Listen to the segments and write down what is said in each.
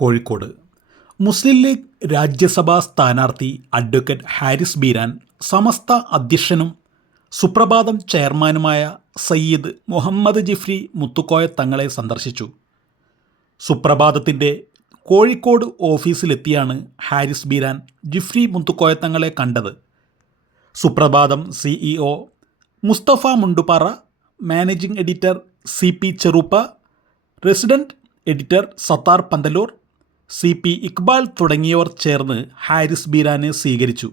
കോഴിക്കോട്. മുസ്ലിം league രാജ്യസഭാ സ്ഥാനാർത്ഥി advocate Haris Beeran സമസ്ത അധ്യക്ഷനും സുപ്രഭാതം ചെയർമാനുമായ സയ്യിദ് മുഹമ്മദ് ജിഫ്രി മുത്തുക്കോയ തങ്ങളെ സന്ദർശിച്ചു. സുപ്രഭാതത്തിന്റെ കോഴിക്കോട് ഓഫീസിലെത്തിയാണ് ഹാരിസ് ബീരാൻ ജിഫ്രി മുത്തുക്കോയ തങ്ങളെ കണ്ടത്. Suprabhaatham CEO Musthafa Mundupara managing editor C P Cheruppa resident editor Sathar Panthaloor C P Iqbal തുടങ്ങിയവർ ചേർന്ന് ഹാരിസ് ബീരാനെ സ്വീകരിച്ചു.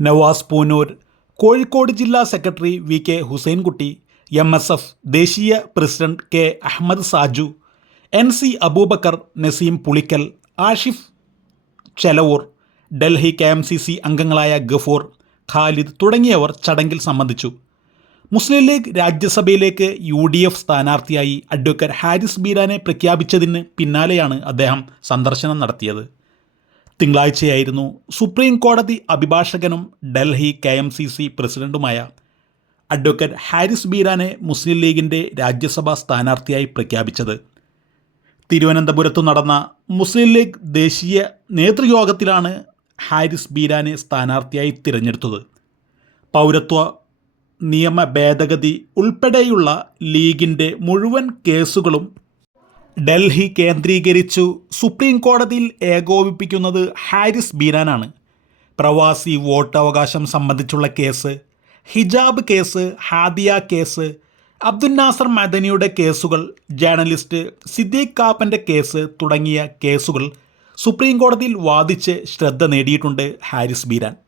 നവാസ് പൂനൂർ കോഴിക്കോട് ജില്ലാ secretary V K Hussainkutty M S F ദേശീയ president K Ahammed Saju N C Aboobacker Naseem Pulickal Ashif Chelavoor Delhi K M C C അംഗങ്ങളായ ഗഫൂർ ഖാലിദ് തുടങ്ങിയവർ ചടങ്ങിൽ സംബന്ധിച്ചു. മുസ്ലിം ലീഗ് രാജ്യസഭയിലേക്ക് യു ഡി എഫ് സ്ഥാനാർത്ഥിയായി അഡ്വക്കേറ്റ് ഹാരിസ് ബീരാനെ പ്രഖ്യാപിച്ചതിന് പിന്നാലെയാണ് അദ്ദേഹം സന്ദർശനം നടത്തിയത്. തിങ്കളാഴ്ചയായിരുന്നു സുപ്രീം കോടതി അഭിഭാഷകനും Delhi K M C C പ്രസിഡന്റുമായ അഡ്വക്കേറ്റ് ഹാരിസ് ബീരാനെ മുസ്ലിം ലീഗിന്റെ രാജ്യസഭാ സ്ഥാനാർത്ഥിയായി പ്രഖ്യാപിച്ചത്. തിരുവനന്തപുരത്തു നടന്ന മുസ്ലിം ലീഗ് ദേശീയ നേതൃയോഗത്തിലാണ് ഹാരിസ് ബീരാനെ സ്ഥാനാർത്ഥിയായി തിരഞ്ഞെടുത്തത്. പൗരത്വ നിയമ ഭേദഗതി ഉൾപ്പെടെയുള്ള ലീഗിന്റെ മുഴുവൻ കേസുകളും ഡൽഹി കേന്ദ്രീകരിച്ചു. സുപ്രീം കോടതിയിൽ ഏകോപിപ്പിക്കുന്നത് ഹാരിസ് ബീരാനാണ്. പ്രവാസി വോട്ടവകാശം സംബന്ധിച്ചുള്ള കേസ് ഹിജാബ് കേസ് ഹാദിയ കേസ് അബ്ദുൽ നാസർ മദനിയുടെ കേസുകൾ ജേർണലിസ്റ്റ് സിദ്ദീഖ് കാപ്പന്റെ കേസ് തുടങ്ങിയ കേസുകൾ സുപ്രീം കോടതിയിൽ വാദിച്ച് ശ്രദ്ധ നേടിയിട്ടുണ്ട് ഹാരിസ് ബീരാൻ.